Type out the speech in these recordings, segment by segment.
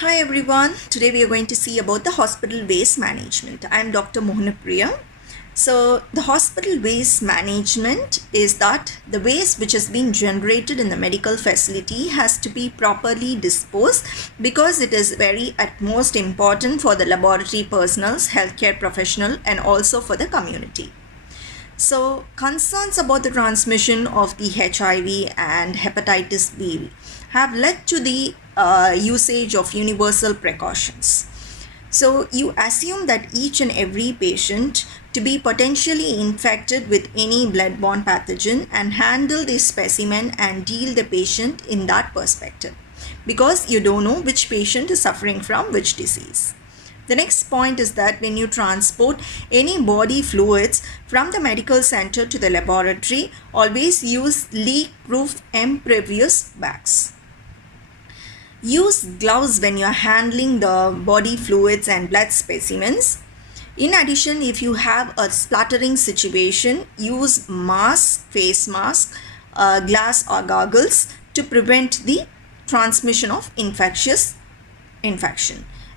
Hi everyone, today we are going to see about the hospital waste management. I am Dr. Mohanapriya. So the hospital waste management is that the waste which has been generated in the medical facility has to be properly disposed because it is very at most important for the laboratory personnel, healthcare professional and also for the community. So, concerns about the transmission of the HIV and hepatitis B have led to the usage of universal precautions. So, you assume that each and every patient to be potentially infected with any bloodborne pathogen and handle the specimen and deal the patient in that perspective because you don't know which patient is suffering from which disease. The next point is that when you transport any body fluids from the medical center to the laboratory, always use leak-proof impervious bags. Use gloves when you are handling the body fluids and blood specimens. In addition, if you have a splattering situation, use mask, face mask, glass or goggles to prevent the transmission of infection.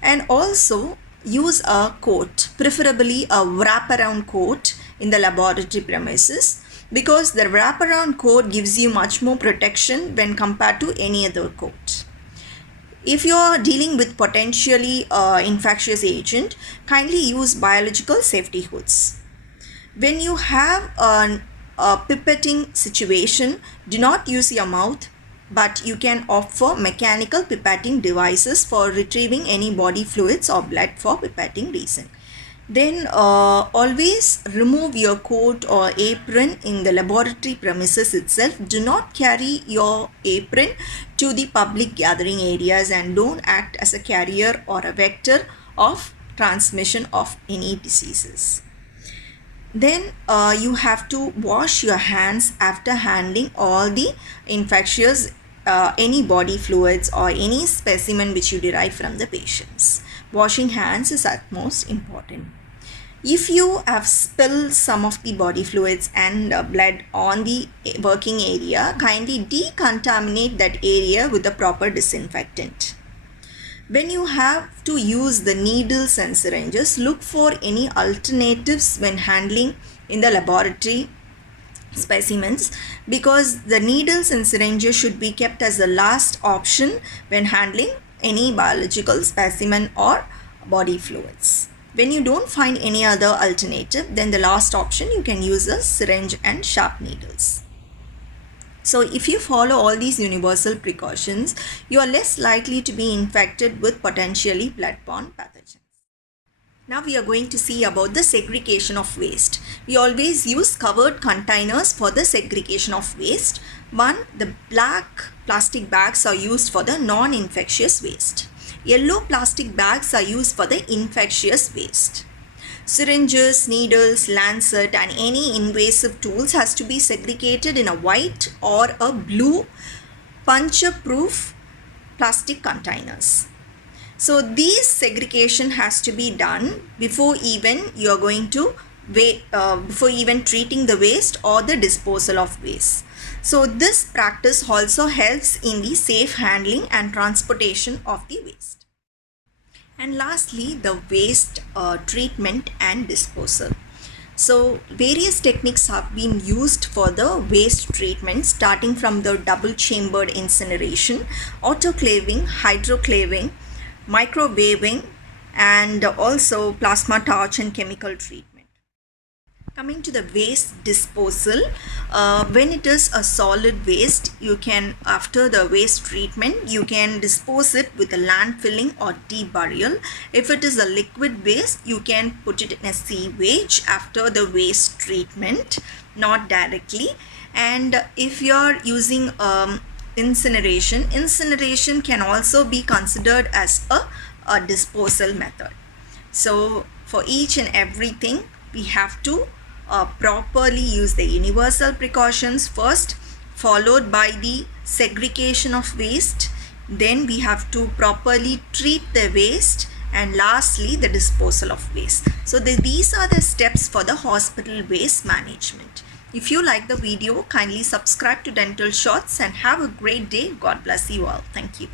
And also use a coat, preferably a wraparound coat in the laboratory premises because the wraparound coat gives you much more protection when compared to any other coat. If you are dealing with potentially infectious agent, kindly use biological safety hoods. When you have a pipetting situation, do not use your mouth, but you can opt for mechanical pipetting devices for retrieving any body fluids or blood for pipetting reason. Then always remove your coat or apron in the laboratory premises itself. Do not carry your apron to the public gathering areas and don't act as a carrier or a vector of transmission of any diseases. Then you have to wash your hands after handling all the infectious any body fluids or any specimen which you derive from the patients. Washing hands is utmost important. If you have spilled some of the body fluids and blood on the working area, kindly decontaminate that area with the proper disinfectant. When you have to use the needles and syringes, look for any alternatives when handling in the laboratory specimens because the needles and syringes should be kept as the last option when handling any biological specimen or body fluids. When you don't find any other alternative, then the last option you can use a syringe and sharp needles. So if you follow all these universal precautions, you are less likely to be infected with potentially bloodborne pathogens. Now we are going to see about the segregation of waste. We always use covered containers for the segregation of waste. One, the black plastic bags are used for the non-infectious waste. Yellow plastic bags are used for the infectious waste. Syringes, needles, lancet and any invasive tools has to be segregated in a white or a blue puncture-proof plastic containers. So these segregation has to be done before even you are going to before even treating the waste or the disposal of waste. So this practice also helps in the safe handling and transportation of the waste. And lastly, the waste treatment and disposal. So various techniques have been used for the waste treatment, starting from the double chambered incineration, autoclaving, hydroclaving, microwaving and also plasma torch and chemical treatment. Coming to the waste disposal, when it is a solid waste, you can, after the waste treatment, you can dispose it with a landfilling or deep burial. If it is a liquid waste, you can put it in a sewage after the waste treatment, not directly. And if you are using incineration can also be considered as a disposal method. So for each and everything, we have to properly use the universal precautions first, followed by the segregation of waste. Then we have to properly treat the waste and lastly the disposal of waste. So these are the steps for the hospital waste management. If you like the video, kindly subscribe to Dental Shots and have a great day. God bless you all. Thank you.